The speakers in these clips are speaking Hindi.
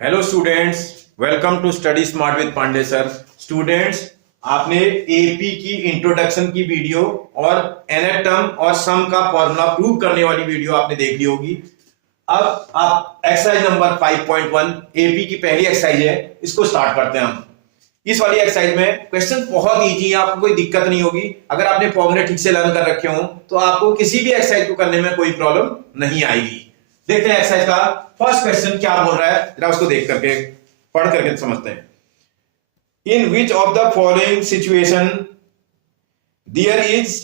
Hello students, welcome to study smart with Pandey sir. Students, आपने एपी की इंट्रोडक्शन की वीडियो और nth टर्म और सम का फॉर्मूला प्रूव करने वाली वीडियो आपने देख ली होगी। अब आप एक्सरसाइज नंबर 5.1 एपी की पहली एक्सरसाइज है, इसको स्टार्ट करते हैं हम। इस वाली एक्सरसाइज में क्वेश्चन बहुत इजी है, आपको कोई दिक्कत नहीं होगी। अगर आपने फॉर्मूले ठीक से लर्न कर रखे हो तो आपको किसी भी एक्सरसाइज को करने में कोई प्रॉब्लम नहीं आएगी। देखते हैं एक्सरसाइज का फर्स्ट क्वेश्चन क्या बोल रहा है, जरा उसको देख करके पढ़ करके समझते हैं। In which of the following situation there is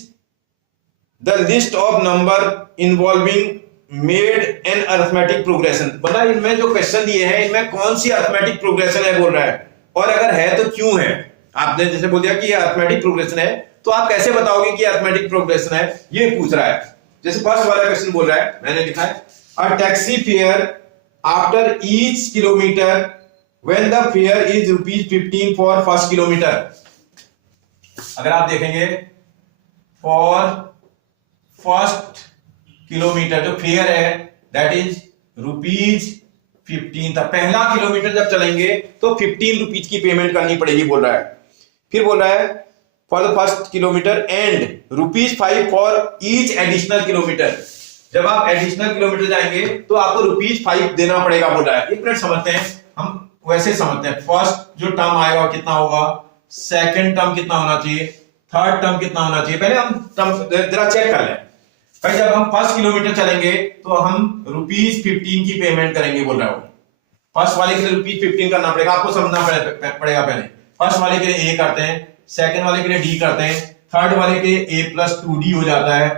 the list of number involving made an arithmetic progression. बता इनमें जो क्वेश्चन दिए हैं इनमें कौन सी अरिथमेटिक प्रोग्रेशन है बोल रहा है, और अगर है तो क्यों है। आपने जैसे बोल दिया कि ये अरिथमेटिक प्रोग्रेशन है, तो आप कैसे बताओगे कि अरिथमेटिक प्रोग्रेशन है, ये पूछ रहा है। जैसे फर्स्ट वाला क्वेश्चन बोल रहा है, मैंने लिखा है a taxi fare after each kilometre when the fair is ₹15 for first kilometre. अगर आप देखेंगे फॉर फर्स्ट किलोमीटर जो फेयर है दैट इज ₹15 था। पहला किलोमीटर जब चलेंगे तो ₹15 की पेमेंट करनी पड़ेगी बोल रहा है। फिर बोल रहा है for the first kilometre and ₹5 for each additional kilometre. जब आप एडिशनल किलोमीटर जाएंगे तो आपको ₹5 देना पड़ेगा बोल रहा है। एक मिनट समझते हैं, हम वैसे समझते हैं। फर्स्ट जो टर्म आएगा कितना होगा, सेकंड टर्म कितना होना चाहिए, थर्ड टर्म कितना होना चाहिए, पहले हम टर्म जरा चेक कर लें। भाई जब हम फर्स्ट किलोमीटर चलेंगे तो हम ₹15 की पेमेंट करेंगे बोल रहा है। फर्स्ट वाले के लिए ₹15 करना पड़ेगा, आपको समझना पड़ेगा। पहले फर्स्ट वाले के लिए A करते हैं, सेकंड वाले के लिए D करते हैं, थर्ड वाले के A+2D हो जाता है,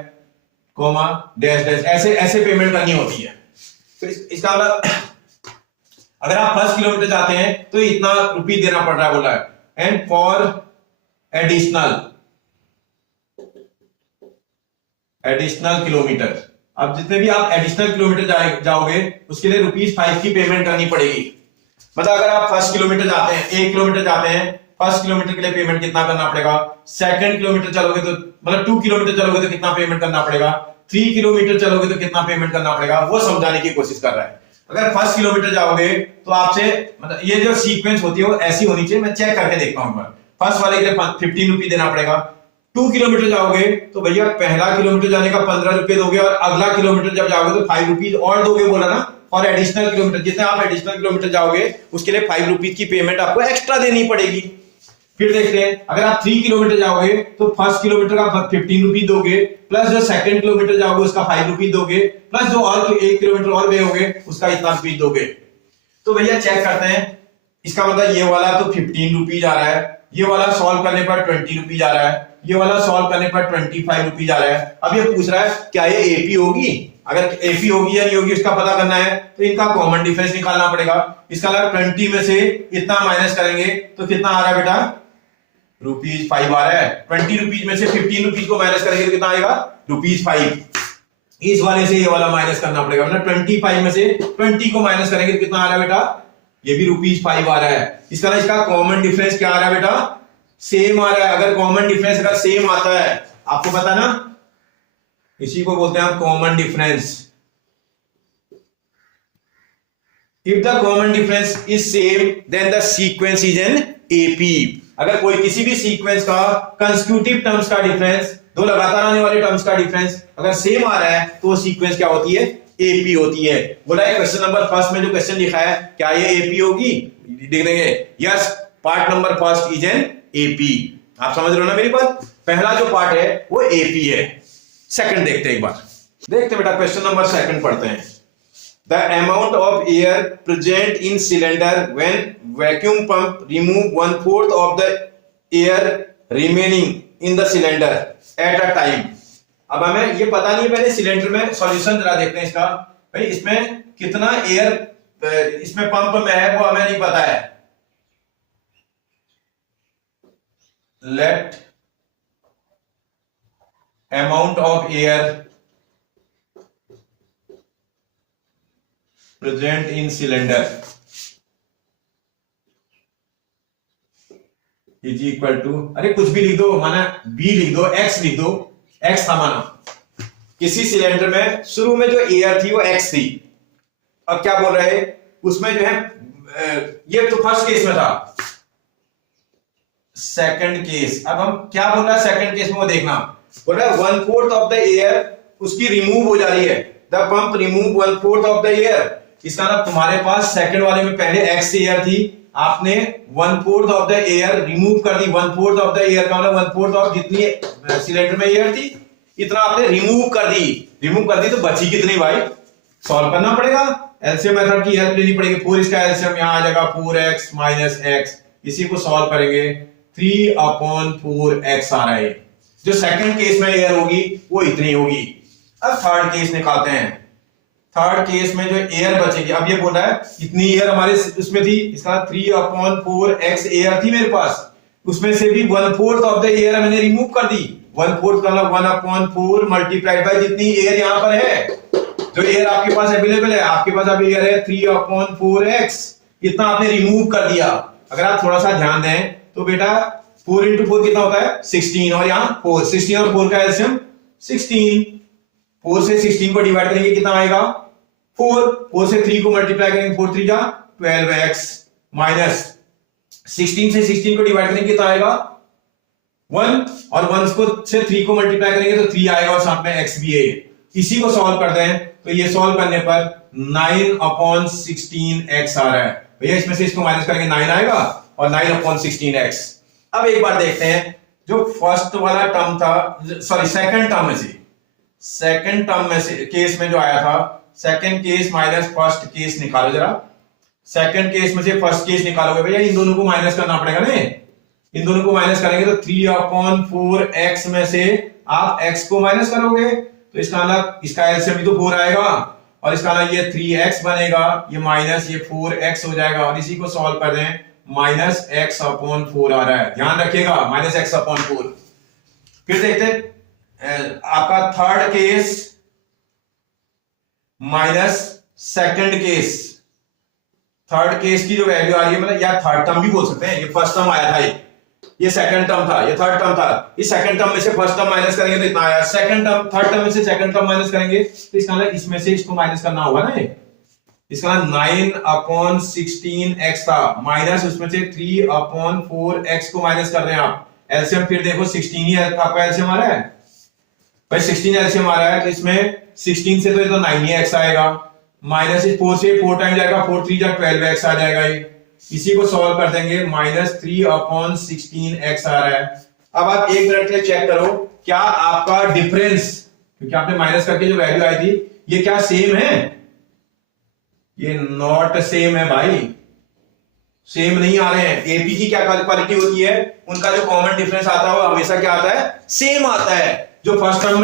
कोमा डैश डैश, ऐसे ऐसे पेमेंट करनी होती है। तो इसका मतलब अगर आप फर्स्ट किलोमीटर जाते हैं तो इतना रुपये देना पड़ रहा है बोल रहा है। एंड फॉर एडिशनल किलोमीटर, अब जितने भी आप एडिशनल किलोमीटर जाओगे उसके लिए ₹5 की पेमेंट करनी पड़ेगी। मतलब अगर आप फर्स्ट किलोमीटर जाते हैं, 1 किलोमीटर जाते हैं, फर्स्ट किलोमीटर के लिए पेमेंट कितना करना पड़ेगा, सेकंड किलोमीटर चलोगे तो मतलब 2 किलोमीटर चलोगे तो कितना पेमेंट करना पड़ेगा, 3 किलोमीटर चलोगे तो कितना पेमेंट करना पड़ेगा, वो समझाने की कोशिश कर रहा है। अगर फर्स्ट किलोमीटर जाओगे तो आपसे मतलब ये जो सीक्वेंस होती है वो ऐसी होनी चाहिए, मैं चेक करके देखता हूं। फर्स्ट वाले के लिए ₹15 देना पड़ेगा। 2 किलोमीटर जाओगे तो भैया पहला किलोमीटर जाने का ₹15 दोगे और अगला किलोमीटर जब जाओगे तो ₹5 और दोगे बोला ना। और एडिशनल किलोमीटर जितने आप एडिशनल किलोमीटर जाओगे उसके लिए ₹5 की पेमेंट आपको एक्स्ट्रा देनी पड़ेगी। फिर देखते हैं अगर आप 3 किलोमीटर जाओगे तो फर्स्ट किलोमीटर का ₹15 दोगे, प्लस जो सेकंड किलोमीटर जाओगे उसका ₹5 दोगे, प्लस जो और 1 किलोमीटर और गए होगे उसका इतना रुपीज दोगे। तो भैया चेक करते हैं, इसका मतलब ये वाला तो ₹15 आ रहा है, ये वाला सॉल्व करने पर ₹20 आ रहा है, ये वाला सॉल्व करने पर ₹25 आ रहा है। अब ये पूछ रहा है क्या ये एपी होगी, अगर एपी होगी या नहीं होगी उसका पता करना है तो इनका कॉमन डिफरेंस निकालना पड़ेगा। इसका मतलब 20 में से इतना माइनस करेंगे तो कितना आ रहा है बेटा, ₹5 आ रहा है। ₹20 में से ₹15 को माइनस करेंगे तो कितना आएगा, ₹5। इस वाले से ये वाला माइनस करना पड़ेगा, मतलब 25 में से 20 को माइनस करेंगे तो कितना आ रहा है बेटा, ये भी ₹5 आ रहा है। इसका इसका कॉमन डिफरेंस क्या आ रहा है बेटा, सेम आ रहा है। अगर कॉमन डिफरेंस अगर सेम आता है, आपको पता ना, इसी को बोलते हैं हम common difference. If the common difference is same then the sequence is an AP. अगर कोई किसी भी सीक्वेंस का कंसेक्यूटिव टर्म्स का डिफरेंस, दो लगातार आने वाले टर्म्स का डिफरेंस अगर सेम आ रहा है तो वो सीक्वेंस क्या होती है, एपी होती है। बोला है क्वेश्चन नंबर फर्स्ट में जो क्वेश्चन लिखा है क्या ये एपी होगी, देख देंगे yes, part number first is an AP. आप समझ रहे हो ना मेरी बात, पहला जो पार्ट है वो एपी है। सेकंड देखते हैं, एक बार देखते बेटा, क्वेश्चन नंबर सेकंड पढ़ते हैं। The amount of air present in cylinder when vacuum pump remove 1/4 of the air remaining in the cylinder at a time। अब हमें ये पता नहीं है, पहले सिलेंडर में सॉल्यूशन जरा देखते हैं इसका। भाई इसमें कितना एयर इसमें पंप में है वो हमें नहीं पता है। Let amount of air present in cylinder is equal to, अरे कुछ भी लिख दो, माना बी लिख दो, एक्स लिख दो, एक्स था माना। किसी सिलेंडर में शुरू में जो एयर थी वो एक्स थी। अब क्या बोल रहे हैं, उसमें जो है ये तो फर्स्ट केस में था। सेकंड केस, अब हम क्या बोल रहा है सेकंड केस में वो देखना, बोल रहा है 1/4 ऑफ द एयर उसकी रिमूव हो जा रही है, the pump remove 1/4 of the air. इसका मतलब तुम्हारे पास सेकंड वाले में पहले x एयर थी, आपने 1/4 ऑफ द एयर रिमूव कर दी। 1/4 ऑफ द एयर का मतलब 1/4 ऑफ जितनी सिलेंडर में एयर थी इतना आपने रिमूव कर दी। रिमूव कर दी तो बची कितनी भाई, सॉल्व करना पड़ेगा, एलसीएम मेथड की हेल्प लेनी पड़ेगी। 4 इसका एलसीएम यहां आ जाएगा 4x माइनस x, इसी को सॉल्व करेंगे 3/4x आ रहा है। जो सेकंड केस में एयर होगी वो इतनी होगी। अब थर्ड केस निकालते हैं। थर्ड केस में जो एयर बचेगी, अब ये बोल रहा है इतनी एयर हमारे उसमें थी, इसका 3/4x एयर थी मेरे पास, उसमें से भी 1/4 ऑफ द एयर मैंने रिमूव कर दी। 1/4 का मतलब 1/4 मल्टीप्लाइड बाय जितनी एयर यहां पर है, जो एयर आपके पास अवेलेबल है, आपके पास अभी एयर है 3/4x, इतना आपने रिमूव कर दिया। अगर आप थोड़ा सा ध्यान दें तो बेटा 4 into 4 कितना होता है 16, और यहाँ 4, 16 और 4 का एलसीएम 16। 4 से 16 को डिवाइड करेंगे कितना आएगा 4, 4 से 3 को मल्टीप्लाई करेंगे 4 3 जा 12x माइनस 16 से 16 को डिवाइड करेंगे कितना आएगा 1, और 1 को से 3 को मल्टीप्लाई करेंगे तो 3 आएगा और साथ में x भी है। इसी को सॉल्व कर दें तो ये सॉल्व करने पर 9/16x आ रहा है भैया, इसमें से इसको माइनस करेंगे 9 आएगा और 9/16x। अब एक बार देखते हैं जो फर्स्ट वाला टर्म था, सॉरी सेकंड टर्म में से, सेकंड टर्म में से केस में जो आया था, second case minus first case निकालो जरा। सेकंड केस में से फर्स्ट केस निकालोगे भैया, इन दोनों को माइनस करना पड़ेगा ना, इन दोनों को माइनस करेंगे तो 3/4x में से आप x को माइनस करोगे तो इसका मतलब इसका एलसीएम भी तो 4 आएगा, और इसका मतलब ये 3x बनेगा, ये माइनस ये 4x हो जाएगा, और इसी को सॉल्व कर दें -x/4 आ रहा है, ध्यान रखिएगा -x/4। फिर देखते आपका third case minus second case. Third case की जो वैल्यू आ रही है, मतलब या थर्ड टर्म भी बोल सकते हैं, ये फर्स्ट टर्म आया था, ये सेकंड टर्म था, ये थर्ड टर्म था। इस सेकंड टर्म में से फर्स्ट टर्म माइनस करेंगे तो इतना आया, सेकंड टर्म थर्ड टर्म में से सेकंड टर्म माइनस करेंगे तो इसका मतलब इसमें से इसको माइनस करना होगा ना, इसका 9/16x था, माइनस उसमें से 3/4x को माइनस कर रहे हैं आप। एलसीएम फिर देखो 16 ही आपका एलसीएम आ रहा है भाई, 16 एलसीएम आ रहा है तो इसमें 16 से तो ये तो 9x आएगा, माइनस 4 से 4 टाइम जाएगा, 4 3 जा 12x आ जाएगा ये। इसी को सॉल्व कर देंगे -3/16x आ रहा है। अब आप एक मिनट के लिए चेक करो क्या आपका डिफरेंस, क्योंकि आपने माइनस करके जो वैल्यू आई थी ये क्या सेम है, ये नॉट सेम है भाई, सेम नहीं आ रहे हैं। एपी की क्या क्वालिटी होती है, उनका जो कॉमन डिफरेंस आता है वो हमेशा क्या आता है, सेम आता है। जो फर्स्ट टाइम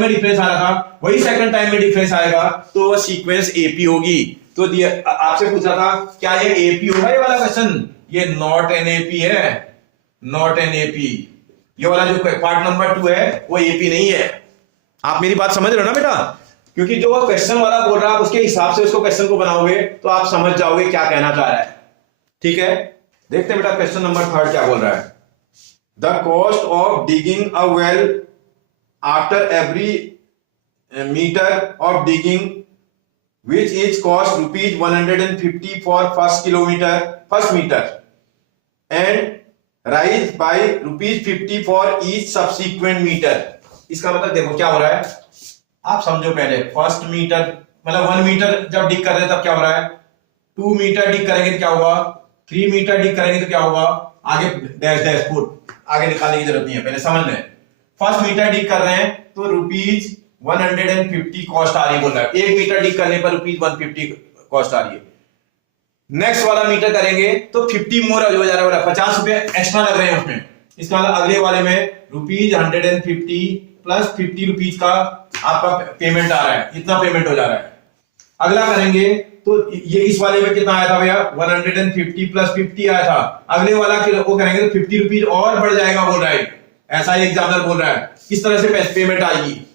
में डिफरेंस आ रहा था वही सेकंड टाइम में डिफरेंस आएगा, तो वो सीक्वेंस एपी होगी। तो आपसे पूछा था क्या ये एपी होगा, ये वाला क्वेश्चन, ये नॉट एन एपी है, नॉट एन एपी। ये वाला जो पार्ट नंबर 2 है वो एपी नहीं है। आप मेरी बात समझ रहे हो ना बेटा, क्योंकि जो वो क्वेश्चन वाला बोल रहा है उसके हिसाब से उसको क्वेश्चन को बनाओगे तो आप समझ जाओगे क्या कहना चाह रहा है। ठीक है, देखते हैं बेटा क्वेश्चन नंबर 3 क्या बोल रहा है। The cost of digging a well after every metre of digging which is cost rupees 150 for first meter and rise by rupees 50 for each subsequent meter। इसका मतलब देखो क्या हो रहा है, आप समझो पहले फर्स्ट मीटर मतलब 1 मीटर जब डिग कर रहे हैं तब क्या हो रहा है, 2 मीटर डिग करेंगे तो क्या होगा, 3 मीटर डिग करेंगे तो क्या होगा, आगे डैश फुट आगे निकालने की जरूरत नहीं है, पहले समझ लें। फर्स्ट मीटर डिग कर रहे हैं तो रुपीज 150 कॉस्ट आ रही बोल रहा है, 1 मीटर डिग करने पर रुपीज 150 कॉस्ट आ रही है। नेक्स्ट वाला मीटर करेंगे तो 50 मोर हो जा रहा है, 50 रुपए एक्स्ट्रा लग रहे हैं उसमें। इसका मतलब अगले वाले में रुपीज 150 प्लस 50 रुपीज का आपका पेमेंट आ रहा है, इतना पेमेंट हो जा रहा है। अगला करेंगे तो ये इस वाले में कितना आया था भैया, 150 प्लस 50 आया था। अगले वाला वो करेंगे तो 50 रुपीज और बढ़ जाएगा बोल रहा है, ऐसा ही एग्जामिनर बोल रहा है। किस तरह से पेमेंट आएगी,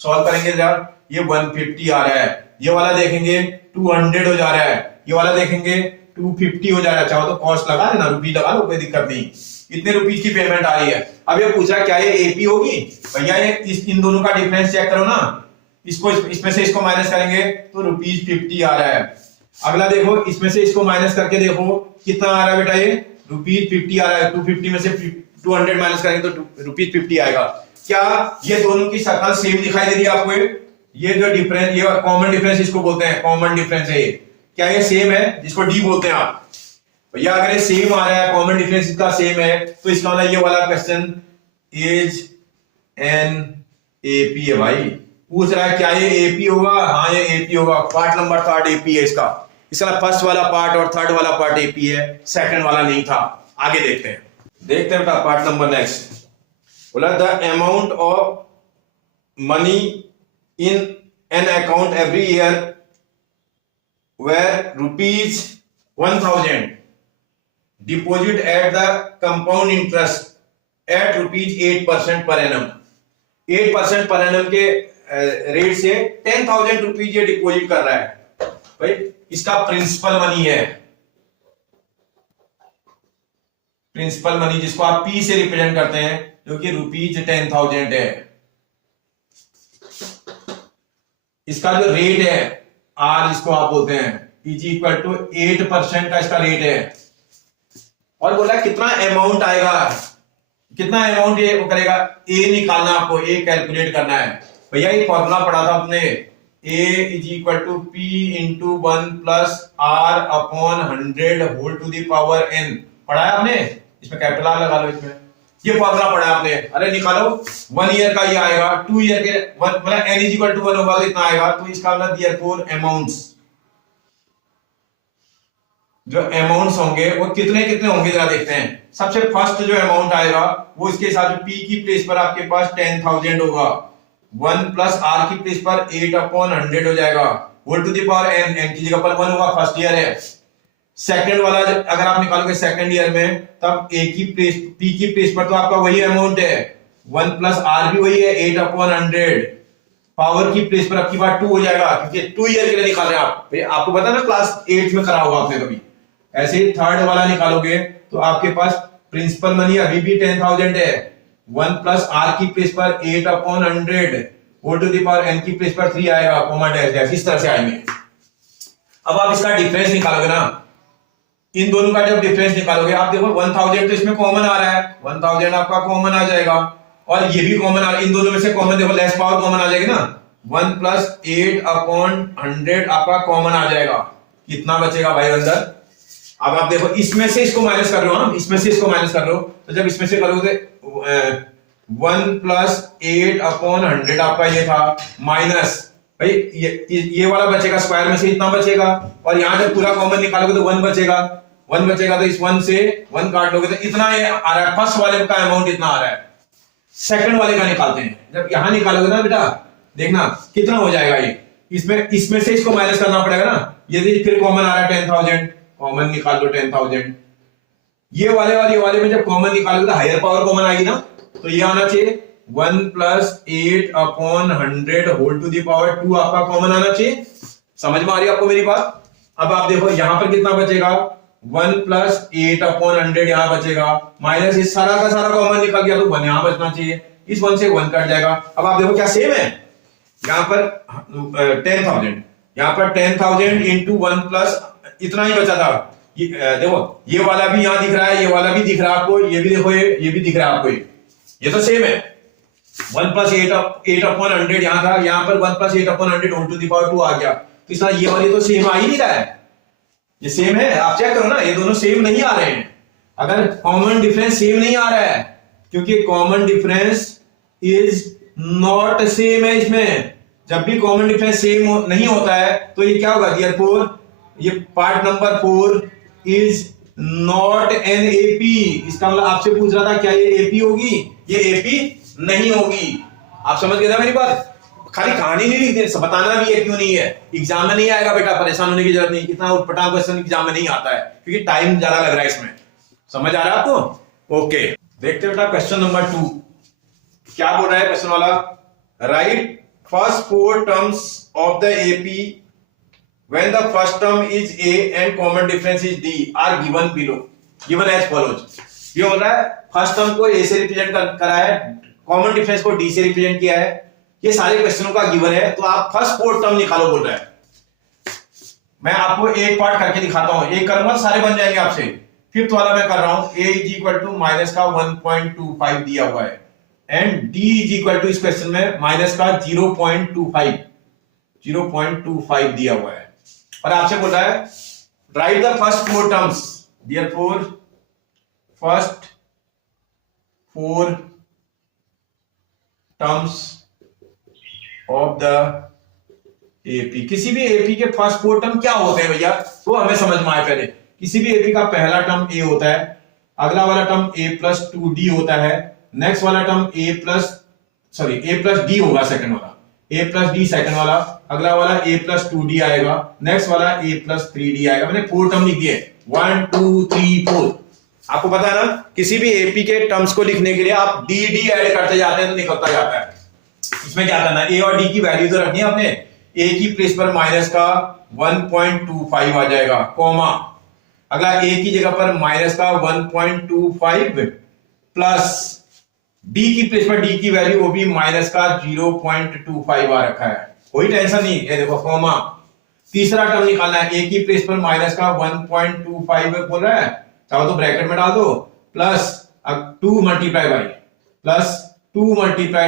सॉल्व करेंगे जरा। ये 150 आ रहा है, ये वाला देखेंगे 200 हो जा रहा है, ये वाला देखेंगे 250 हो जा रहा है। चाहो तो कॉस्ट लगा लेना, रुपी लगा लो, कोई दिक्कत नहीं। इतने रुपीज की पेमेंट आ रही है। अब ये पूछा क्या ये एपी होगी, भैया ये इन दोनों का डिफरेंस चेक करो ना, इसको इसमें से इसको माइनस करेंगे तो रुपीज 50 आ रहा है। अगला देखो, इसमें से इसको माइनस करके देखो कितना आ रहा है बेटा, ये ₹50 आ रहा है। 250 में से 200 माइनस करेंगे तो ₹50 आएगा। क्या ये दोनों की शक्ल सेम दिखाई दे रही है आपको? ये जो डिफरेंस, ये कॉमन डिफरेंस इसको बोलते हैं, कॉमन डिफरेंस है ये। क्या ये सेम है, जिसको डी बोलते हैं आप? भैया अगर ये सेम आ रहा है, कॉमन डिफरेंस इसका सेम है, तो इसका मतलब ये वाला क्वेश्चन इज एन एपी है भाई। पूछ रहा है क्या ये एपी होगा? हाँ ये एपी होगा। पार्ट नंबर 3 एपी है इसका। इसका फर्स्ट वाला पार्ट और थर्ड वाला पार्ट एपी है, सेकंड वाला नहीं था। आगे देखते हैं बेटा पार्ट नंबर नेक्स्ट। बोला the amount of money in an account every year where ₹1000 deposit at the compound interest at ₹8% per annum. 8% per annum के रेट से 10,000 रुपीज ये डिपॉजिट कर रहा है भाई। इसका प्रिंसिपल मनी है, प्रिंसिपल मनी जिसको आप पी से रिप्रेजेंट करते हैं, जो कि ₹10,000 है। इसका जो रेट है आर जिसको आप बोलते हैं, इज इक्वल टू 8% का इसका रेट है। और बोला कितना अमाउंट आएगा, कितना अमाउंट ये वो करेगा, ए निकालना आपको, ए कैलकुलेट करना है। भैया ये फॉर्मूला पढ़ा था आपने, A is equal to P into 1 plus R upon 100 whole to the power N. पढ़ा है आपने? इसमें कैपिटल आर लगा लो, इसमें ये फॉर्मूला पढ़ा है आपने। अरे निकालो, 1 ईयर का ये आएगा, 2 ईयर के मतलब एन इज इक्वल टू 1 होगा तो इतना आएगा। तो इसका मतलब देयरफॉर अमाउंट्स, जो अमाउंट्स होंगे वो कितने कितने होंगे जरा देखते हैं। सबसे फर्स्ट जो अमाउंट आएगा वो इसके साथ पी की प्लेस पर आपके पास 10,000 होगा, 1 प्लस आर की प्लेस पर 8/100 हो जाएगा, whole to the power n, n की जगह पर 1 होगा, फर्स्ट ईयर है। सेकंड वाला अगर आप निकालोगे सेकंड ईयर में, तब ए की प्लेस, पी की प्लेस पर तो आपका वही अमाउंट है, 1 प्लस आर भी वही है, 8/100, पावर की प्लेस पर आपकी बात 2 हो जाएगा, क्योंकि 2 ईयर के लिए निकाल रहे हैं आप। आपको पता ना क्लास 8 में करा होगा आपने कभी। ऐसे ही थर्ड वाला निकालोगे तो आपके पास प्रिंसिपल मनी अभी भी 10,000 है, 1 प्लस आर की प्लेस पर 8/100 whole to the power n की प्लेस पर 3 आएगा, कॉमा डैश, इस तरह से आएंगे। अब आप इसका डिफरेंस निकालोगे ना, इन दोनों का जब डिफरेंस निकालोगे, आप देखो 1000 तो इसमें कॉमन आ रहा है, 1000 आपका कॉमन आ जाएगा, और ये भी कॉमन आ रहा है। इन दोनों में से कॉमन देखो, लेस पावर कॉमन आ जाएगी ना, 1 प्लस 8/100 आपका कॉमन आ जाएगा। कितना बचेगा भाई अंदर? अब आप देखो, इसमें से इसको माइनस कर रहे हो, इसमें से इसको माइनस कर रहे हो, तो जब इसमें से करोगे 1 प्लस 8/100 आपका ये था, माइनस भाई ये वाला बचेगा, स्क्वायर में से इतना बचेगा, और यहां जब पूरा कॉमन निकालोगे तो 1 बचेगा, 1 बचेगा, तो इस 1 से 1 काट लोगे तो इतना ये आ रहा है। फर्स्ट वाले का अमाउंट इतना आ रहा है। सेकंड वाले का निकालते हैं, जब यहां निकालोगे ना बेटा, देखना कितना हो जाएगा ये। इसमें से इसको माइनस करना पड़ेगा ना, यदि फिर कॉमन आ रहा है 10,000, कॉमन निकाल लो 10,000। ये वाले और ये वाले में जब कॉमन निकालोगे तो हायर पावर कॉमन आएगी ना, तो ये आना चाहिए 1 plus 8/100 whole to the power 2 आपका कॉमन आना चाहिए। समझ में आ रही है आपको मेरी बात? अब आप देखो यहां पर कितना बचेगा, 1 प्लस 8/100 यहां बचेगा, माइनस इस सारा का सारा कॉमन निकल गया, तो 1 यहां बचना चाहिए, इस 1 से 1 कट जाएगा। अब आप देखो क्या सेम है, यहां पर 10,000, यहां पर 10,000 इंटू 1 प्लस इतना ही बचा था। देखो ये वाला भी यहां दिख रहा है, ये वाला भी दिख रहा है आपको, ये भी देखो, ये भी दिख रहा है आपको, ये तो सेम है। 1 प्लस 8/100 यहां था, यहां पर 1 plus 8/100 whole to the power 2 आ गया, तो इसका ये वाली तो सेम आ ही नहीं रहा है, ये सेम है। आप चेक करो ना, ये दोनों सेम नहीं आ रहे हैं। अगर कॉमन डिफरेंस सेम नहीं आ रहा है, क्योंकि common difference is not same है। इसमें जब भी कॉमन डिफरेंस सेम नहीं होता है तो ये क्या होगा, देयरफॉर ये part number 4 is not an AP. इसका मतलब आपसे पूछ रहा था क्या ये एपी होगी, ये एपी नहीं होगी। आप समझ गए ना मेरी बात? खाली कहानी नहीं लिखते, बताना भी है क्यों नहीं है। एग्जाम में नहीं आएगा बेटा, परेशान होने की जरूरत नहीं, इतना उटपटांग क्वेश्चन एग्जाम में नहीं आता है, क्योंकि टाइम ज्यादा लग रहा है इसमें। समझ आ रहा है आपको? ओके, देखते बेटा क्वेश्चन नंबर 2 क्या बोल रहा है क्वेश्चन वाला। Right first 4 terms of the AP when the first term is a and common difference is d are given below, given as follows। ये बोल रहा है फर्स्ट टर्म को a से रिप्रेजेंट करा है, कॉमन डिफरेंस को d से रिप्रेजेंट किया है, ये सारे क्वेश्चनों का गिवन है, तो आप फर्स्ट 4 टर्म निकालो बोल रहा है। मैं आपको एक पार्ट करके दिखाता हूं, एक करूंगा सारे बन जाएंगे आपसे। फिफ्थ वाला मैं कर रहा हूं, a is equal to minus का 1.25 दिया हुआ है and d is equal to इस क्वेश्चन में माइनस का 0.25 दिया हुआ है और आपसे बोल रहा है right the first four terms, therefore first four terms of the AP. किसी भी एपी के फर्स्ट फोर टर्म क्या होते हैं भैया, वो हमें समझ में आए। पहले किसी भी एपी का पहला टर्म ए होता है, अगला वाला टर्म a प्लस 2d होता है, नेक्स्ट वाला टर्म a प्लस d होगा, सेकंड वाला a प्लस d सेकंड वाला, अगला वाला a प्लस 2d आएगा, नेक्स्ट वाला a प्लस 3d आएगा। मैंने फोर टर्म लिख दिए 1 2 3 4। आपको पता है ना, किसी भी एपी के टर्म्स को लिखने के लिए आप डी डी ऐड करते जाते हैं तो निकलता जाता है। इसमें क्या करना है, ए और डी की वैल्यू तो रखनी है आपने। ए की प्लेस पर माइनस का 1.25 आ जाएगा, कॉमा अगला ए की जगह पर माइनस का 1.25 प्लस डी की प्लेस पर डी की वैल्यू वो भी माइनस का 0.25 आ रखा है, कोई टेंशन नहीं। ये देखो कॉमा, तीसरा टर्म निकालना है, ए की प्लेस पर माइनस का 1.25 बोल रहा है, चाहो तो ब्रैकेट में डाल दो, प्लस 2 मल्टीप्लाइड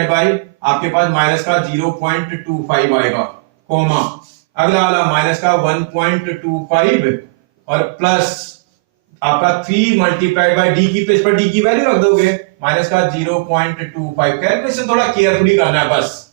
बाई आपके पास माइनस का 0.25 आएगा, कॉमा अगला वाला माइनस का 1.25 और प्लस आपका 3 मल्टीप्लाइड बाई डी की प्लेस पर डी की वैल्यू रख दोगे माइनस का 0.25। कैलकुलेशन थोड़ा केयरफुली करना है, बस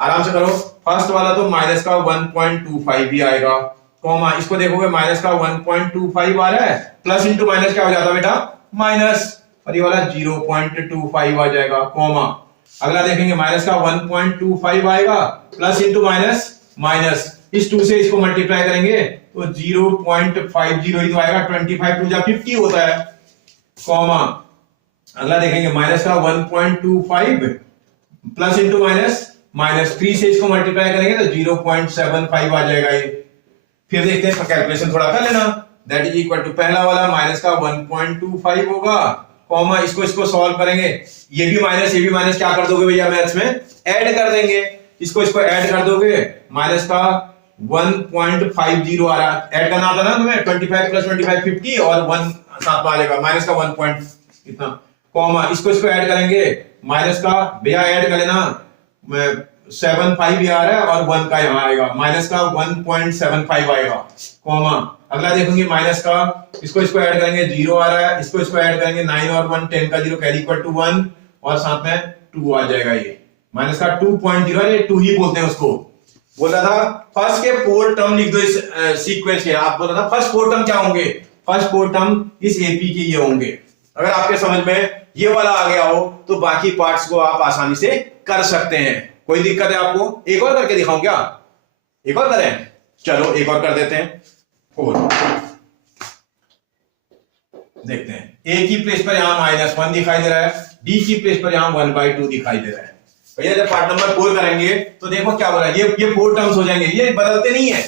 आराम से करो। फर्स्ट वाला तो माइनस का 1.25 भी आएगा, कॉमा इसको देखोगे माइनस का 1.25 आ रहा है, प्लस इंटू माइनस क्या हो जाता है बेटा, माइनस, और ये वाला 0.25 आ जाएगा, कॉमा अगला देखेंगे माइनस का 1.25 आएगा, प्लस इंटू माइनस माइनस, इस 2 से इसको मल्टीप्लाई करेंगे तो 0.50 ही तो आएगा, 25 टू जा 50 होता है, कॉमा अगला देखेंगे माइनस का 1.25 प्लस इंटू माइनस माइनस, 3 से इसको मल्टीप्लाई करेंगे तो 0.75 आ जाएगा ये। फिर देखते हैं, कैलकुलेशन थोड़ा कर लेना, दैट इज इक्वल टू पहला वाला माइनस का 1.25 होगा, कॉमा इसको सॉल्व करेंगे, ये भी माइनस क्या कर दोगे भैया, मैथ्स में ऐड कर देंगे, इसको ऐड कर दोगे, माइनस का 1.50 आ रहा है, ऐड करना आता ना तुम्हें, 25 प्लस 25 50 और 1 साथ में आ जाएगा माइनस का 1 पॉइंट इतना, कॉमा इसको ऐड करेंगे, माइनस का भैया ऐड कर लेना 7.5 भी आ रहा है और 1 का यहाँ आएगा, माइनस का 1.75 आएगा, कॉमा अगला देखेंगे माइनस का, इसको ऐड करेंगे 0 आ रहा है, इसको ऐड करेंगे 9 और 1 10 का 0 कैरी इक्वल टू 1 और साथ में 2 आ जाएगा, ये माइनस का 2.0, ये 2 ही बोलते हैं उसको। बोला था फर्स्ट के 4 टर्म लिख दो इस सीक्वेंस के, आप बोला था फर्स्ट 4 टर्म क्या होंगे, फर्स्ट 4 टर्म इस एपी के ये होंगे। अगर आपके समझ में ये वाला आ गया हो तो बाकी पार्ट्स को आप आसानी से कर सकते हैं, कोई दिक्कत है आपको? एक और करके दिखाऊं क्या, एक और करें, चलो एक और कर देते हैं। 4 देखते हैं, ए की प्लेस पर यहां -1 दिखाई दे रहा है, डी की प्लेस पर यहां 1/2 दिखाई दे रहा है। भैया जब पार्ट नंबर 4 करेंगे तो देखो क्या हो रहा है, ये 4 टर्म्स हो जाएंगे, ये बदलते नहीं है।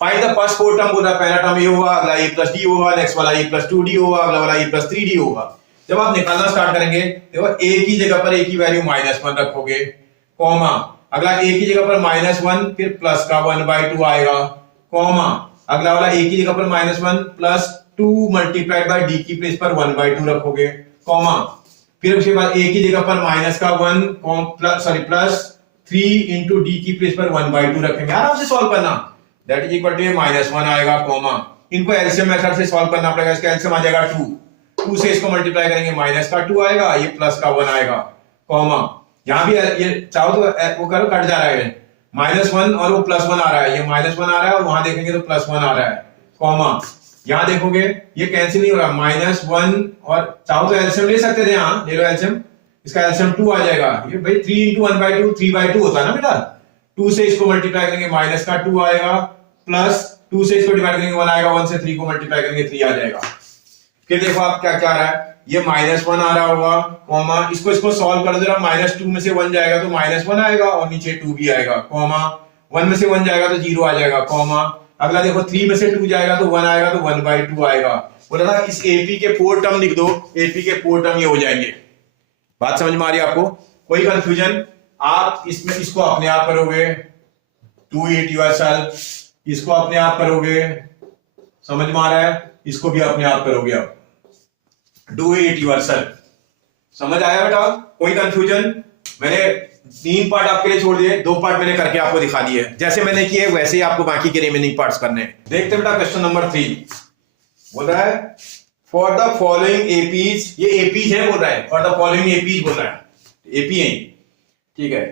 फाइंड द फर्स्ट 4 टर्म, बोल रहा है पहला टर्म ये होगा, अगला a प्लस डी होगा, नेक्स्ट वाला a प्लस 2d होगा, अगला वाला a प्लस 3d होगा। जब आप निकालना स्टार्ट करेंगे देखो a की जगह पर a की वैल्यू -1 रखोगे, कॉमा अगला a की जगह पर -1 फिर प्लस का 1/2 आएगा, कॉमा अगला वाला a की जगह पर -1 प्लस 2 मल्टीप्लाइड बाय d की प्लेस पर 1/2 रखोगे, कॉमा फिर उसके बाद a की जगह पर माइनस का 1 प्लस 3 इंटू डी की प्लेस पर 1/2 रखेंगे। आराम से सॉल्व करना, दैट इज इक्वल टू -1 आएगा, कॉमा इनको एलसीएम मेथड से सॉल्व करना पड़ेगा, इसका एलसीएम आ जाएगा 2 से इसको मल्टीप्लाई करेंगे माइनस का 2 आएगा, ये प्लस का 1 आएगा, कॉमा यहां भी ये चाहो तो वो करो, कट जा रहा है -1 और वो +1 आ रहा है, ये -1 आ रहा है और वहां देखेंगे तो +1 आ रहा है, कॉमा यहां देखोगे ये कैंसिल नहीं हो रहा, -1 और चाहो तो एलसीएम ले सकते थे, यहां ले लो एलसीएम, इसका एलसीएम 2 आ जाएगा, ये भाई 3 इंटू 1/2 3/2 होता है ना बेटा, 2 से इसको मल्टीप्लाई करेंगे माइनस का 2 आएगा, प्लस 2 से इसको डिवाइड करेंगे 1 आएगा, 1 से 3 को मल्टीप्लाई करेंगे 3 आ जाएगा। फिर देखो आप क्या आ रहा है, ये -1 आ रहा होगा, कॉमा इसको सॉल्व कर दो, -2 में से 1 जाएगा तो -1 आएगा और नीचे 2 भी आएगा, कॉमा 1 में से 1 जाएगा तो 0 आ जाएगा, कॉमा अगला देखो 3 में से 2 जाएगा तो 1 आएगा तो 1/2 आएगा। बोला था इस एपी के 4 टर्म लिख दो, एपी के 4 टर्म ये हो जाएंगे। बात समझ में आ रही है आपको? कोई कंफ्यूजन? आप इसमें इसको अपने आप करोगे, डू इट योरसेल्फ, इसको अपने आप करोगे, समझ में आ रहा है, इसको भी अपने आप करोगे। अब डू इट योरसेल्फ। समझ आया बेटा? कोई कंफ्यूजन? मैंने 3 पार्ट आपके लिए छोड़ दिए, 2 पार्ट मैंने करके आपको दिखा दिए। जैसे मैंने किए वैसे ही आपको बाकी के रिमेनिंग पार्ट्स करने हैं। देखते बेटा क्वेश्चन नंबर 3 बोल रहा है फॉर द फॉलोइंग एपीज, ये एपीज है बोल रहा है, फॉर द फॉलोइंग एपीज बोल रहा है, एपी है, ठीक है।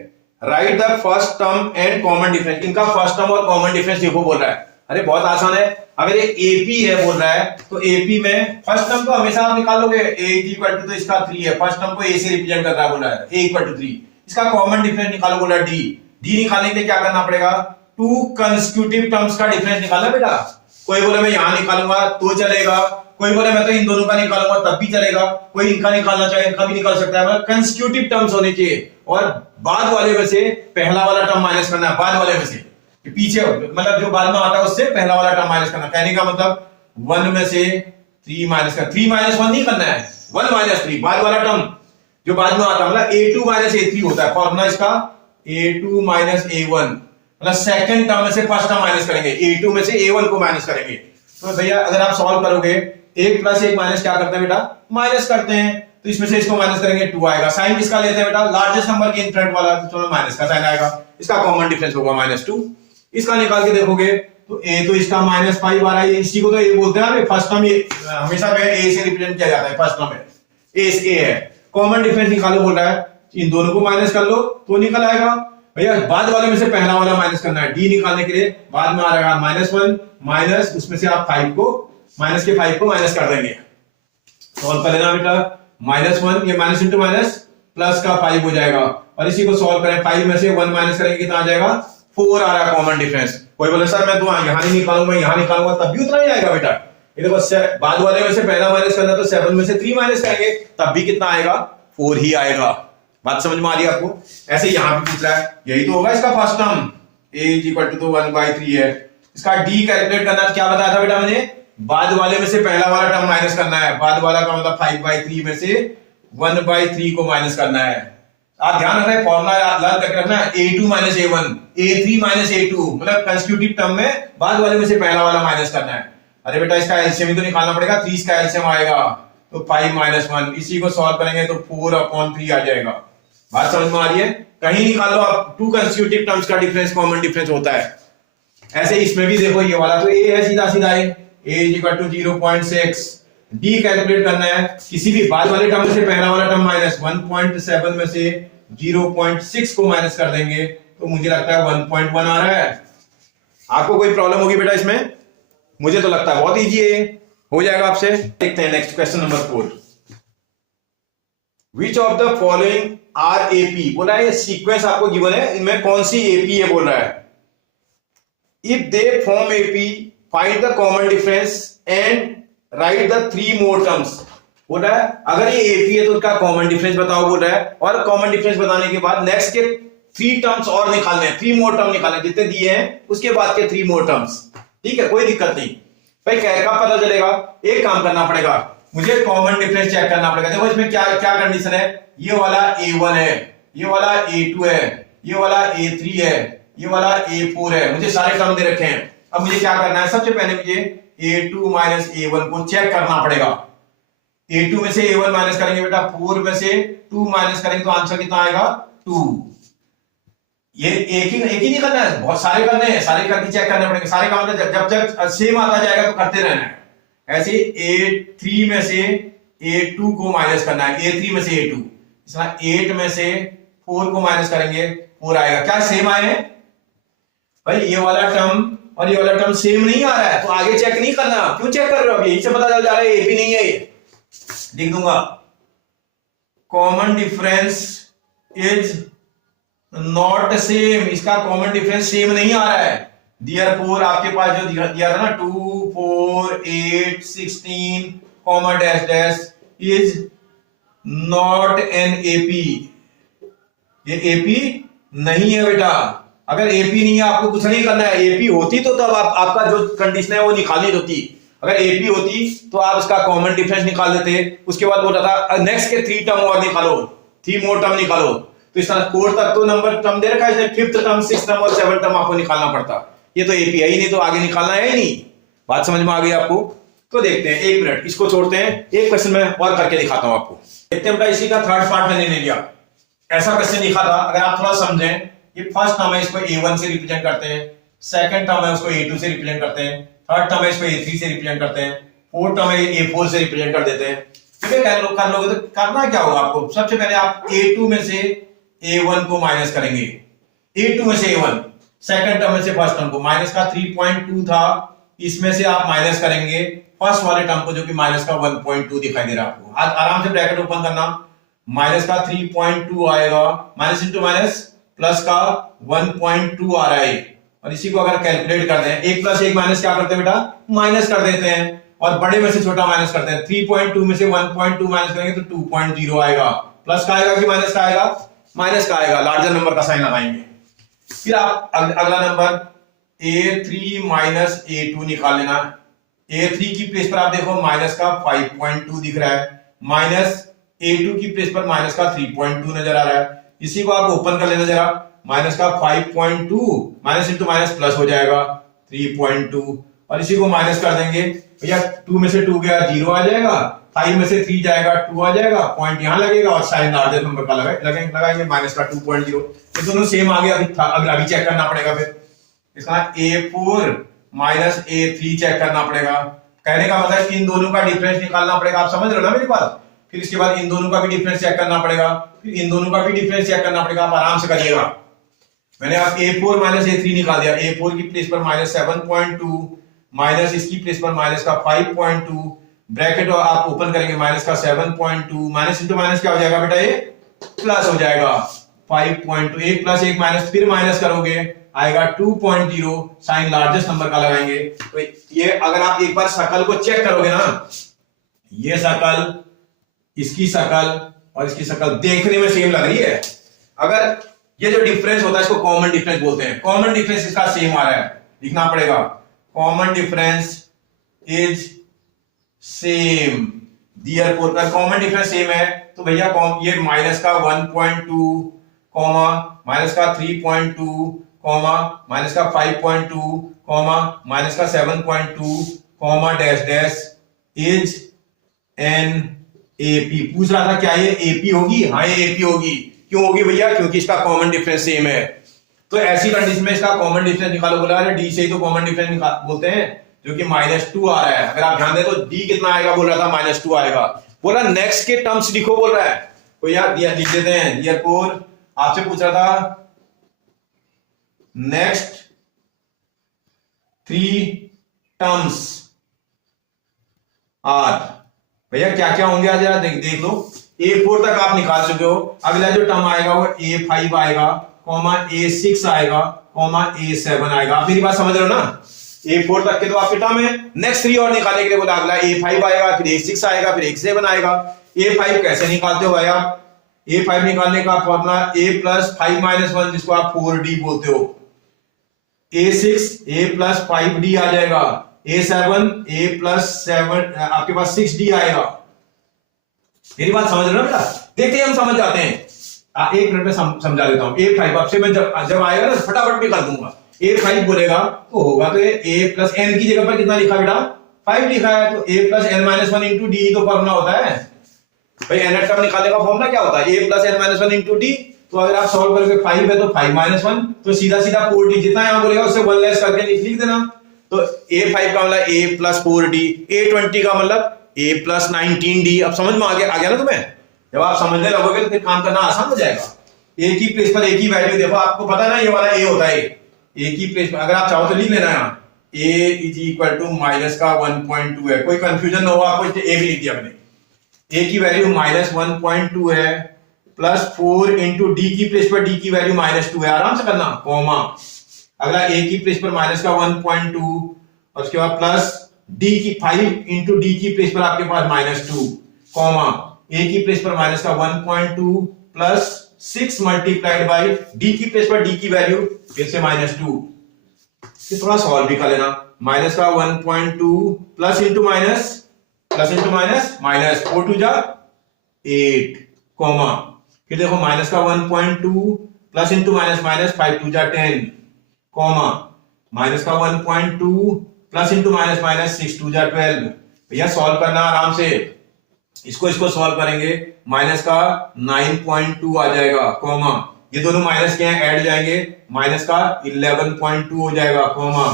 Right the first term and common difference, इनका फर्स्ट टर्म और कॉमन डिफरेंस देखो बोल रहा है। अरे बहुत आसान है, अगर ये एपी है बोल रहा है तो एपी में फर्स्ट टर्म को हमेशा आप निकालोगे, a इक्वल टू, तो इसका 3 है, फर्स्ट टर्म को a से रिप्रेजेंट कर रहा है बोल रहा है, a इक्वल टू 3। इसका कॉमन डिफरेंस निकालो बोल रहा है d निकालने के लिए क्या करना पड़ेगा, 2 कंसेक्यूटिव टर्म्स का डिफरेंस निकालना बेटा। कोई बोले मैं यहां निकालूंगा तो चलेगा, कोई बोले मैं तो इन दोनों का निकालूंगा तब भी चलेगा, कोई इनका निकालना चाहे इनका भी निकाल सकता है, मतलब कंसेक्यूटिव टर्म्स होने चाहिए। और बाद वाले में से पहला वाला टर्म माइनस करना है, बाद वाले में से पीछे, मतलब जो बाद में आता है उससे पहला वाला टर्म माइनस करना। कहने का मतलब 1 में से 3 माइनस कर, 3 माइनस 1 नहीं करना है, 1 माइनस 3 बाद वाला टर्म जो बाद में आता है, मतलब a2 माइनस a3 होता है फॉर्मूला इसका, a2 माइनस a1, मतलब सेकंड टर्म में से फर्स्ट टर्म माइनस करेंगे, a2 में से a1 को माइनस करेंगे। तो भैया अगर आप सॉल्व करोगे 1 प्लस 1 माइनस क्या करते हैं बेटा, माइनस करते हैं, तो इसमें से इसको माइनस करेंगे 2 आएगा। साइन किसका लेते हैं बेटा, लार्जेस्ट नंबर के इन फ्रंट वाला, तो माइनस का साइन आएगा, इसका कॉमन डिफरेंस होगा -2। इसका निकाल के देखोगे तो a तो इसका -5 आ रहा है, इसी को तो a बोलते हैं, फर्स्ट टर्म ये हमेशा a से रिप्रेजेंट किया जाता है, फर्स्ट टर्म है a है। कॉमन डिफरेंस निकालो बोल रहा है, इन दोनों को माइनस कर लो तो निकल आएगा। भैया बाद वाले में से पहला वाला माइनस करना है, d निकालने के लिए बाद में आ रहा है -1 माइनस उसमें से आप 5 को माइनस के 5 को माइनस कर देंगे। सॉल्व कर लेना बेटा, -1 ये माइनस इंटू माइनस प्लस का 5 हो जाएगा, और इसी को सॉल्व करें, 5 में से 1 माइनस करेंगे कितना आ जाएगा, 4 आ रहा है कॉमन डिफरेंस। कोई बोले सर मैं तो यहां नहीं निकालूंगा यहां निकालूंगा तब भी उतना ही आएगा बेटा। ये देखो बाद वाले में से पहला माइनस करना तो 7 में से 3 माइनस करेंगे तब भी कितना आएगा, 4 ही आएगा। बात समझ में आ रही है आपको? ऐसे यहां भी पूछ रहा है, यही तो होगा इसका first term, a equal to 1/3 है। इसका d कैलकुलेट करना क्या बताया था बेटा मैंने, बाद वाले में से पहला वाला टर्म माइनस करना है, बाद वाला का मतलब 5/3 में से 1/3 को माइनस करना है। आप ध्यान रखना फॉर्मूला लर्न करके रखना, a2 minus a1, a3 minus a2, मतलब कंसेक्यूटिव टर्म में बाद वाले में से पहला वाला माइनस करना है। अरे बेटा इसका एलसीएम ही तो निकालना पड़ेगा, 3 इसका एलसीएम आएगा तो 5 - 1, इसी को सॉल्व करेंगे तो 4/3 आ जाएगा। बात समझ में आ रही है? कहीं निकालो आप, 2 कंसेक्यूटिव टर्म्स का डिफरेंस कॉमन डिफरेंस होता है। ऐसे इसमें भी देखो, ये वाला तो a है, सीधा सीधा a equal to 0.6, d calculate करना है, किसी भी बाद वाले टर्म से पहला वाला टर्म माइनस 1.7 में से 0.6 को माइनस कर देंगे तो मुझे लगता है 1.1 आ रहा है। आपको कोई प्रॉब्लम होगी बेटा इसमें? मुझे तो लगता है बहुत इजी है, हो जाएगा आपसे। देखते हैं next question number 4, which of the following are AP, बोला है सीक्वेंस आपको गिवन है, इनमें कौन सी एपी है बोल रहा है। If they form AP find the common difference and right the 3 more terms, बोल रहा है अगर ये एपी है तो उसका कॉमन डिफरेंस बताओ बोल रहा है, और कॉमन डिफरेंस बताने के बाद नेक्स्ट के 3 टर्म्स और निकालने हैं, 3 मोर टर्म निकालने, जितने दिए हैं उसके बाद के 3 मोर टर्म्स। ठीक है, कोई दिक्कत नहीं भाई, क्या पता चलेगा, एक काम करना पड़ेगा, मुझे कॉमन डिफरेंस चेक करना पड़ेगा। देखो इसमें क्या क्या कंडीशन है, ये वाला a1 है, ये वाला a2 है, ये वाला a3 है, ये वाला a4 है, मुझे सारे टर्म दे रखे हैं। अब मुझे क्या करना है, सबसे पहले मुझे a2 माइनस a1 को चेक करना पड़ेगा। a2 में से a1 माइनस करेंगे बेटा, 4 में से 2 माइनस करेंगे तो आंसर कितना आएगा, 2। ये एक ही नहीं करना है, बहुत सारे करने हैं, सारे करके चेक करने पड़ेंगे, सारे का मतलब जब तक सेम आता जाएगा तो करते रहना है। ऐसे a3 में से a2 को माइनस करना है, a3 में से a2, इस तरह 8 में से 4 को माइनस करेंगे 4 आएगा। क्या सेम आए हैं भाई, ये वाला टर्म और ये वाला टर्म सेम नहीं आ रहा है तो आगे चेक नहीं करना। क्यों चेक कर रहे हो, यही से पता चल जा रहा है ए भी नहीं है, ये लिख दूंगा, common difference is not same, इसका कॉमन डिफरेंस सेम नहीं आ रहा है। Therefore आपके पास जो दिया था ना 2, 4, 8, 16 comma dash dash is not an AP, ये एपी नहीं है बेटा। अगर एपी नहीं है आपको कुछ नहीं करना है, एपी होती तो तब आपका जो कंडीशन है वो निकालनी होती। अगर एपी होती तो आप इसका कॉमन डिफरेंस निकाल देते, उसके बाद बोला था नेक्स्ट के 3 टर्म और निकालो, 3 मोर टर्म निकालो। तो इस तरह 4 तक तो नंबर टर्म दे रखा है, 5th टर्म 6th टर्म और 7th टर्म आपको निकालना पड़ता। ये तो एपी है ही नहीं, तो आगे निकालना है ही नहीं। बात समझ में आ गई आपको? तो देखते हैं, एक मिनट इसको छोड़ते हैं, एक क्वेश्चन में और करके दिखाता हूं आपको। देखते हैं बेटा, इसी का थर्ड पार्ट मैंने ले लिया। ऐसा क्वेश्चन लिखा था, अगर आप थोड़ा समझें, ये फर्स्ट टर्म है इसको A1 से रिप्रेजेंट करते हैं, सेकंड टर्म है उसको A2 से रिप्रेजेंट करते हैं, थर्ड टर्म है इसको A3 से रिप्रेजेंट करते हैं, फोर्थ टर्म है A4 से रिप्रेजेंट कर देते हैं। ठीक है, कर लोगे तो करना क्या होगा आपको? सबसे पहले आप A2 में से A1 को माइनस करेंगे, A2 में से A1, सेकंड टर्म में से फर्स्ट टर्म को, माइनस का 3.2 था, इसमें से आप माइनस करेंगे फर्स्ट वाले टर्म को जो कि माइनस का 1.2 दिखाई दे रहा है आपको। आराम से ब्रैकेट ओपन करना, माइनस का 3.2 आएगा, माइनस इंटू माइनस प्लस का 1.2 आ रहा है, और इसी को अगर कैलकुलेट करते हैं, एक प्लस एक माइनस क्या करते हैं बेटा? माइनस कर देते हैं, और बड़े में से छोटा माइनस करते हैं। 3.2 में से 1.2 माइनस करेंगे तो 2.0 आएगा। प्लस का आएगा कि माइनस का आएगा? माइनस का आएगा, लार्जर नंबर का साइन लगाएंगे। फिर आप अगला नंबर A3 माइनस A2 निकाल लेना। A3 की प्लेस पर आप देखो माइनस का 5.2 दिख रहा है, माइनस A2 की प्लेस पर माइनस का 3.2 नजर आ रहा है। इसी को आप ओपन कर लेना जरा, माइनस का 5.2 माइनस इंटू माइनस प्लस हो जाएगा 3.2, और इसी को माइनस कर देंगे भैया, 2 में से 2 गया 0 आ जाएगा, 5 में से 3 जाएगा 2 आ जाएगा, पॉइंट यहां लगेगा और साइन लार्जर नंबर का लगाएंगे माइनस का 2.0। ये दोनों सेम आ गया, अभी चेक करना पड़ेगा। फिर इसका A4 माइनस A3 चेक करना पड़ेगा। कहने का मतलब कि इन दोनों का डिफरेंस निकालना पड़ेगा, आप समझ रहे हो ना मेरी बात? फिर इसके बाद इन दोनों का भी डिफरेंस चेक करना पड़ेगा, फिर इन दोनों का भी डिफरेंस चेक करना पड़ेगा। आप आराम से करिएगा। मैंने आप A4 माइनस A3 निकाल दिया, A4 की प्लेस पर माइनस 7.2, माइनस इसकी प्लेस पर माइनस का 5.2, ब्रैकेट आप ओपन करेंगे, माइनस का 7.2, माइनस इंटू माइनस क्या हो जाएगा बेटा? ये प्लस हो जाएगा 5.2, एक प्लस एक माइनस, फिर माइनस करोगे आएगा 2.0, साइन लार्जेस्ट नंबर का लगाएंगे। तो ये अगर आप एक बार शकल को चेक करोगे ना, ये शकल, इसकी शकल और इसकी शकल देखने में सेम लग रही है। अगर ये जो डिफरेंस होता है इसको कॉमन डिफरेंस बोलते हैं। कॉमन डिफरेंस इसका सेम आ रहा है, लिखना पड़ेगा common difference is same. Therefore का कॉमन डिफरेंस सेम है तो भैया ये माइनस का 1.2 कॉमा माइनस का 3.2 कॉमा माइनस का 5.2 कॉमा माइनस का 7.2 comma dash dash is an AP. पूछ रहा था क्या ये एपी होगी? हाँ ये एपी होगी। क्यों होगी भैया? क्योंकि इसका कॉमन डिफरेंस सेम है। तो ऐसी कंडीशन में इसका कॉमन डिफरेंस निकालो। बोला अरे डी से ही तो कॉमन डिफरेंस बोलते हैं, जो कि -2 आ रहा है। अगर आप ध्यान दें तो डी कितना आएगा बोल रहा था, -2 आएगा। बोला नेक्स्ट के टर्म्स लिखो बोल रहा है, तो यार लिख देते हैं। देयरफॉर आपसे पूछ रहा था नेक्स्ट 3 टर्म्स आर, भैया क्या क्या होंगे आज जरा देख लो। A4 तक आप निकाल चुके हो। अगला जो टर्म आएगा वो A5 आएगा, कॉमा A6 आएगा, कॉमा A7 आएगा। आप मेरी बात समझ रहे हो ना? A4 तक के तो आपके टर्म है। नेक्स्ट 3 और निकालने के लिए बोला अगला A5 आएगा, फिर A6 आएगा, फिर A7 आएगा। A5 कैसे निकालते हो भाई आप? A5 निकालने का फॉर्मूला A + 5 - 1, जिसको आप 4D बोलते हो। A6 A + 5D आ जाएगा। A7 A + 7 आपके पास 6D आएगा। मेरी बात समझ रहे हो बेटा? देखते हम समझ जाते हैं। एक मिनट में समझा देता हूं। A5 आपसे मैं जब आएगा ना फटाफट भी कर दूंगा। A5 बोलेगा तो होगा तो A + n की जगह पर कितना लिखा बेटा? 5 लिखा है, तो A + n - 1 × D तो फॉर्मूला होता है भाई। nth टर्म निकालने का फॉर्मूला क्या होता है? A + n - 1 × D। तो अगर आप सॉल्व करोगे 5 है तो 5 - 1, तो सीधा सीधा 4D जितना यहां बोलेगा उससे 1 लेस करके लिख देना। तो A5 का मतलब A + 4D, A20 का मतलब A + 19D। अब समझ में आ गया ना तुम्हें? जब आप समझने लगोगे तो फिर काम करना आसान हो जाएगा। A की प्लेस पर A की वैल्यू देखो, आपको पता ना ये वाला A होता है। A की प्लेस पर अगर आप चाहो तो लिख लेना यहाँ A = माइनस का 1.2 है। कोई कंफ्यूजन ना हो आपको, A भी लिख दिया मैंने। A की वैल्यू -1.2 है, प्लस 4 × D की प्लेस पर D की वैल्यू -2 है। आराम से करना, कॉमा अगला A की प्लेस पर माइनस का 1.2 और उसके बाद प्लस D की 5 × D की प्लेस पर आपके पास -2, कॉमा A की प्लेस पर माइनस का 1.2 प्लस 6 मल्टीप्लाइड बाय D की प्लेस पर D की वैल्यू फिर से -2। फिर थोड़ा सॉल्व भी कर लेना। माइनस का 1.2 plus into minus plus into minus 4 2 जा 8, कॉमा फिर देखो माइनस का 1.2 प्लस इंटू माइनस 5 2 जा 10, कॉमा माइनस का 1.2 प्लस इंटू माइनस माइनस 6 2 जा 12। भैया सॉल्व करना आराम से, इसको सॉल्व करेंगे, माइनस का 9.2 आ जाएगा, कॉमा ये दोनों माइनस के हैं ऐड जाएंगे, माइनस का 11.2 हो जाएगा, कॉमा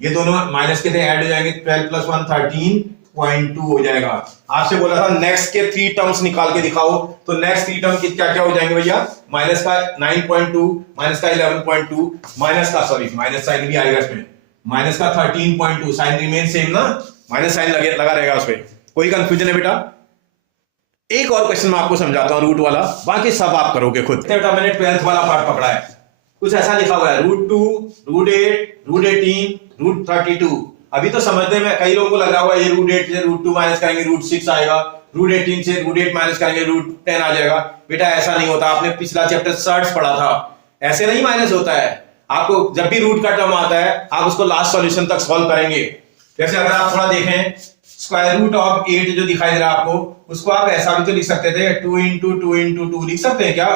ये दोनों माइनस के थे ऐड हो जाएंगे, 12 प्लस 1 13.2 हो जाएगा। आपसे बोला था नेक्स्ट के 3 टर्म्स निकाल के दिखाओ, तो नेक्स्ट 3 टर्म क्या क्या हो जाएंगे भैया, माइनस का 9.2, माइनस का 11.2, माइनस का सॉरी माइनस साइन भी आएगा इसमें, माइनस का 13.2, साइन रिमेन सेम ना, माइनस साइन लगा रहेगा उसमें, कोई कंफ्यूजन है बेटा? एक और क्वेश्चन मैं आपको समझाता हूं रूट वाला, बाकी सब आप करोगे खुद। बेटा मैंने 12th वाला पार्ट पकड़ा है, कुछ ऐसा लिखा हुआ है √2, √8, √18, √32। अभी तो समझने में कई लोगों को लगा हुआ है ये √8 से √2 माइनस करेंगे √6 आएगा, √18 से √8 माइनस करेंगे √10 आ जाएगा। बेटा ऐसा नहीं होता, आपने पिछला चैप्टर सर्ट्स पढ़ा था, ऐसे नहीं माइनस होता है। आपको जब भी रूट का टर्म आता है आप उसको लास्ट सॉल्यूशन तक सॉल्व करेंगे। जैसे अगर आप थोड़ा देखें, स्क्वायर रूट ऑफ 8 जो दिखाई दे रहा है आपको, उसको आप ऐसा भी तो लिख सकते थे, 2 इंटू 2 इंटू 2 लिख सकते हैं क्या?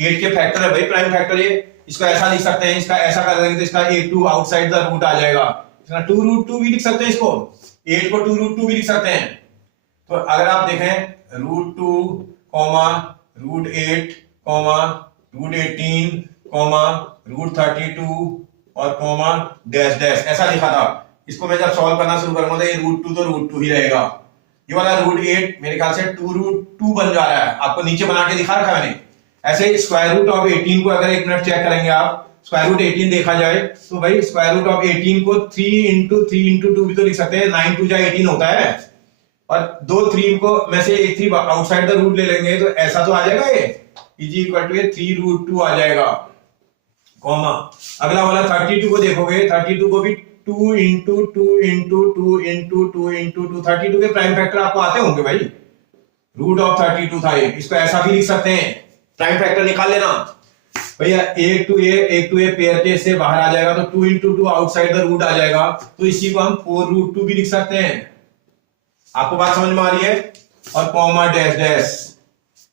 8 के फैक्टर है भाई, प्राइम फैक्टर ये, इसको ऐसा लिख सकते हैं, इसका ऐसा कर देंगे तो इसका 8 आउटसाइड द रूट आ जाएगा, इसका 2√2 भी लिख सकते हैं, इसको 8 को 2√2 भी लिख सकते हैं। तो अगर आप देखें √2, √8, √18, √32 और डैश डैश ऐसा लिखा था। इसको मैं जब सॉल्व करना शुरू करूंगा तो ये √2 तो √2 ही रहेगा, ये वाला √8 मेरे ख्याल से 2√2 बन जा रहा है, आपको नीचे बना के दिखा रखा है मैंने। ऐसे स्क्वायर रूट ऑफ 18 को अगर एक मिनट चेक करेंगे आप, स्क्वायर रूट 18 देखा जाए तो भाई स्क्वायर रूट ऑफ 18 को 3 इंटू 3 इंटू 2 भी तो लिख सकते हैं, 9 2 जा 18 होता है, और दो 3 को में से एक 3 आउटसाइड द रूट ले लेंगे तो ऐसा तो आ जाएगा, ये इज इक्वल टू 3√2 आ जाएगा, कॉमा अगला वाला 32 को देखोगे, 32 को भी 2 इंटू 2 इंटू 2 इंटू 2 इंटू 2, 32 के प्राइम फैक्टर आपको आते होंगे भाई, रूट ऑफ 32 था ये, इसको ऐसा भी लिख सकते हैं, प्राइम फैक्टर निकाल लेना भैया, 1 to a पेयर के से बाहर आ जाएगा तो 2 इंटू 2 आउटसाइड द रूट आ जाएगा, तो इसी को हम 4√2 भी लिख सकते हैं। आपको बात समझ में आ रही है? और कॉमा डैश डैश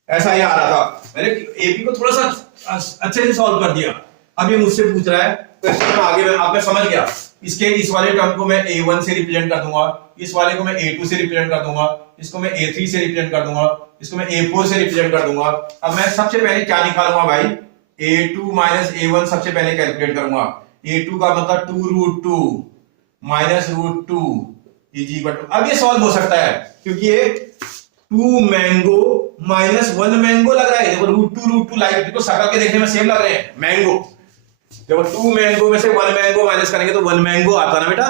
ऐसा ही आ रहा था, मैंने एपी को थोड़ा सा अच्छे से सॉल्व कर दिया। अब ये मुझसे पूछ रहा है क्वेश्चन में आगे, आप समझ गया, इसके इस वाले टर्म को मैं A1 से रिप्रेजेंट कर दूंगा, इस वाले को मैं A2 से रिप्रेजेंट कर दूंगा, इसको मैं A3 से रिप्रेजेंट कर दूंगा, इसको मैं A4 से रिप्रेजेंट कर दूंगा। अब मैं सबसे पहले क्या निकालूंगा भाई, A2 माइनस A1 सबसे पहले कैलकुलेट करूंगा। A2 का मतलब 2√2 माइनस √2 इज इक्वल टू, अब ये सॉल्व हो सकता है क्योंकि ये 2 मैंगो माइनस 1 मैंगो लग रहा है, देखो √2 लाइक देखो शकल के देखने में सेम लग रहे हैं, मैंगो देखो 2 मैंगो में से 1 मैंगो माइनस करेंगे तो 1 मैंगो आता ना बेटा,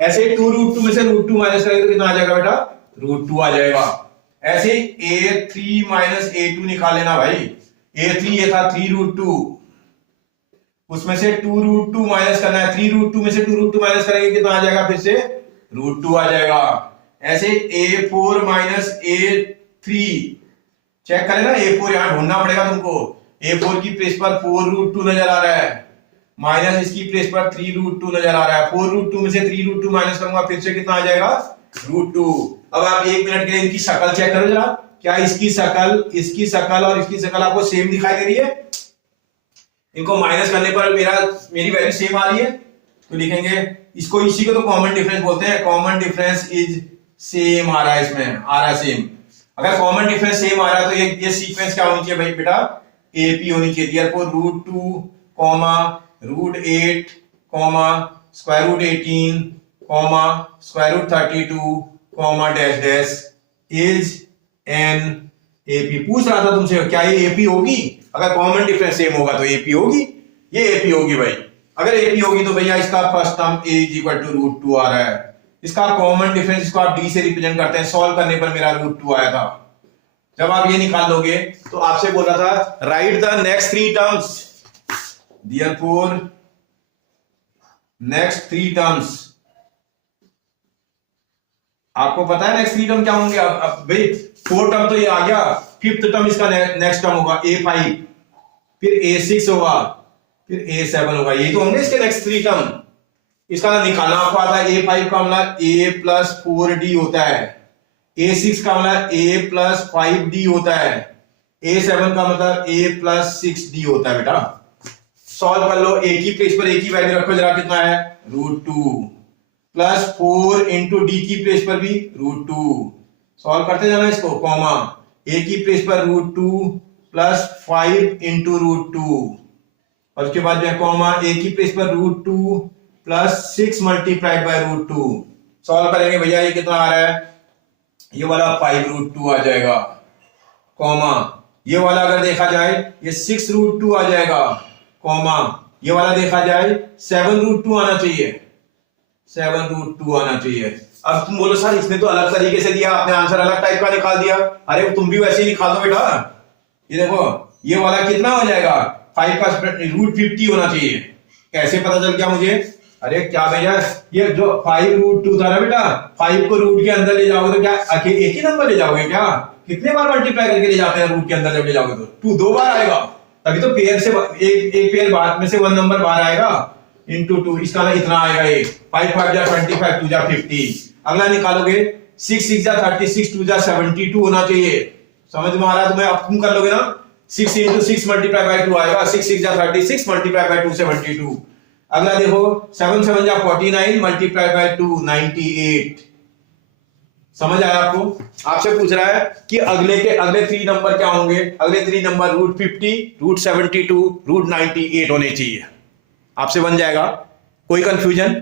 ऐसे 2√2 में से √2 माइनस करेंगे तो कितना आ जाएगा बेटा, √2 आ जाएगा। ऐसे A3 माइनस A2 निकाल लेना भाई, A3 ये था 3√2, उसमें से 2√2 माइनस करना है, 3√2 में से 2√2 माइनस करेंगे कितना आ जाएगा, फिर से √2 आ जाएगा। ऐसे A4 माइनस A3 चेक करें ना, A4 यहां ढूंढना पड़ेगा तुमको, A4 की प्लेस पर 4√2 नजर आ रहा है, माइनस इसकी प्लेस पर 3√2 नजर आ रहा है, 4√2 में से 3√2 माइनस करूंगा फिर से कितना आ जाएगा, √2। अब आप एक मिनट के लिए इनकी शक्ल चेक करो जरा, क्या इसकी शक्ल और इसकी शक्ल आपको सेम दिखाई दे रही है? इनको माइनस करने पर मेरी वैल्यू सेम आ रही है, तो लिखेंगे इसको, इसी को तो कॉमन डिफरेंस बोलते हैं, कॉमन डिफरेंस इज सेम आ रहा है, इसमें आ रहा है सेम। अगर कॉमन डिफरेंस सेम आ रहा है तो ये सीक्वेंस क्या होनी चाहिए भाई बेटा, AP होनी चाहिए। √2 √8 square root 18 square root 32 dash dash is an AP। पूछ रहा था तुमसे क्या ये AP होगी, अगर कॉमन डिफरेंस सेम होगा तो AP होगी, ये AP होगी भाई। अगर AP होगी तो भैया इसका first term A is equal to √2 आ रहा है, इसका कॉमन डिफरेंस इसको आप D से रिप्रेजेंट करते हैं, सॉल्व करने पर मेरा √2 आया था। जब आप ये निकाल लोगे तो आपसे बोला था right the next 3 terms, therefore next 3 terms, आपको पता है नेक्स्ट 3 टर्म क्या होंगे? अब भाई 4 टर्म तो ये आ गया, 5th टर्म इसका नेक्स्ट टर्म होगा A5, फिर A6 होगा, फिर A7 होगा, ये तो होंगे इसके नेक्स्ट 3 टर्म। इसका निकालना आपको आता है, A5 का मतलब A प्लस 4D होता है, A6 का मतलब A प्लस 5D होता है, A7 का मतलब A प्लस 6D होता है बेटा। सॉल्व कर लो, एक ही प्लेस पर एक ही वैल्यू रखो जरा, कितना है √2 प्लस 4 इंटू डी की प्लेस पर भी √2, सॉल्व करते जाना इसको, कॉमा एक ही प्लेस पर √2 प्लस 5 इंटू √2 और उसके बाद में कॉमा एक ही प्लेस पर √2 प्लस 6 मल्टीप्लाइड बाय √2, सॉल्व करेंगे भैया ये कितना आ रहा है, ये वाला 5√2 आ जाएगा, कॉमा ये वाला अगर देखा जाए ये 6√2 आ जाएगा, कॉमा ये वाला देखा जाए 7√2 आना चाहिए, 7√2 आना चाहिए। अब तुम बोलो सर इसने तो अलग तरीके से दिया, आपने आंसर अलग टाइप का निकाल दिया, अरे तुम भी वैसे ही निकाल दो बेटा। ये देखो ये वाला कितना हो जाएगा, 5 का √50 होना चाहिए, कैसे पता चल गया मुझे, अरे क्या भैया ये जो 5√2 था ना बेटा, 5 को रूट के अंदर ले जाओगे तो क्या एक ही नंबर ले जाओगे क्या, कितने बार मल्टीप्लाई करके ले जाते हैं रूट के अंदर, जब ले जाओगे तो 2 2 बार आएगा, तभी तो पेयर से एक पेयर बाद में से 1 नंबर बाहर आएगा, इंटू 2 इसका ना इतना आएगा, ये 5 5 जा 25 2 जा 50, अगला निकालोगे 6 6 जा 36 2 जा 72 होना चाहिए, समझ में आ रहा है तुम्हें, अब तुम कर लोगे ना 6 इंटू 6 मल्टीप्लाई बाय 2 आएगा, 6 6 जा 36 मल्टीप्लाई बाय 2 72, अगला देखो 7 7 जा 49 मल्टीप्लाई बाय 2 98, समझ आया आपको। आपसे पूछ रहा है कि अगले 3 नंबर क्या होंगे, अगले 3 नंबर √50 √72 √98 होने चाहिए, आपसे बन जाएगा, कोई कंफ्यूजन,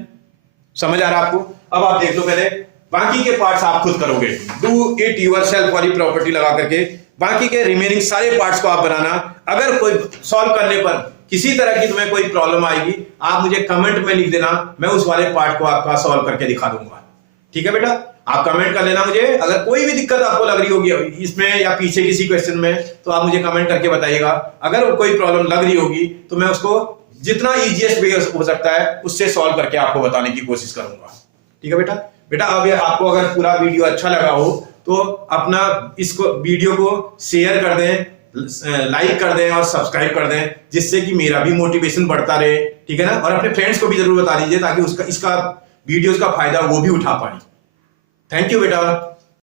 समझ आ रहा है आपको। अब आप देख लो पहले बाकी के पार्ट्स आप खुद करोगे, डू इट योरसेल्फ वाली प्रॉपर्टी लगा करके बाकी के रिमेनिंग सारे पार्ट्स को आप बनाना। अगर कोई सॉल्व करने पर किसी तरह की तुम्हें कोई प्रॉब्लम आएगी आप मुझे कमेंट में लिख देना, मैं उस वाले पार्ट को आपका सॉल्व करके दिखा दूंगा, ठीक है बेटा। आप कमेंट कर लेना मुझे, अगर कोई भी दिक्कत आपको लग रही होगी इसमें या पीछे किसी क्वेश्चन में तो आप मुझे कमेंट करके बताइएगा। अगर कोई प्रॉब्लम लग रही होगी तो मैं उसको जितना इजीएस्ट वे हो सकता है उससे सॉल्व करके आपको बताने की कोशिश करूंगा, ठीक है बेटा। बेटा अब आपको अगर पूरा वीडियो अच्छा लगा हो तो अपना इसको वीडियो को शेयर कर दें, लाइक कर दें और सब्सक्राइब कर दें, जिससे कि मेरा भी मोटिवेशन बढ़ता रहे, ठीक है ना। और अपने फ्रेंड्स को भी जरूर बता दीजिए ताकि इसका वीडियोस का फायदा वो भी उठा पाए। थैंक यू बेटा।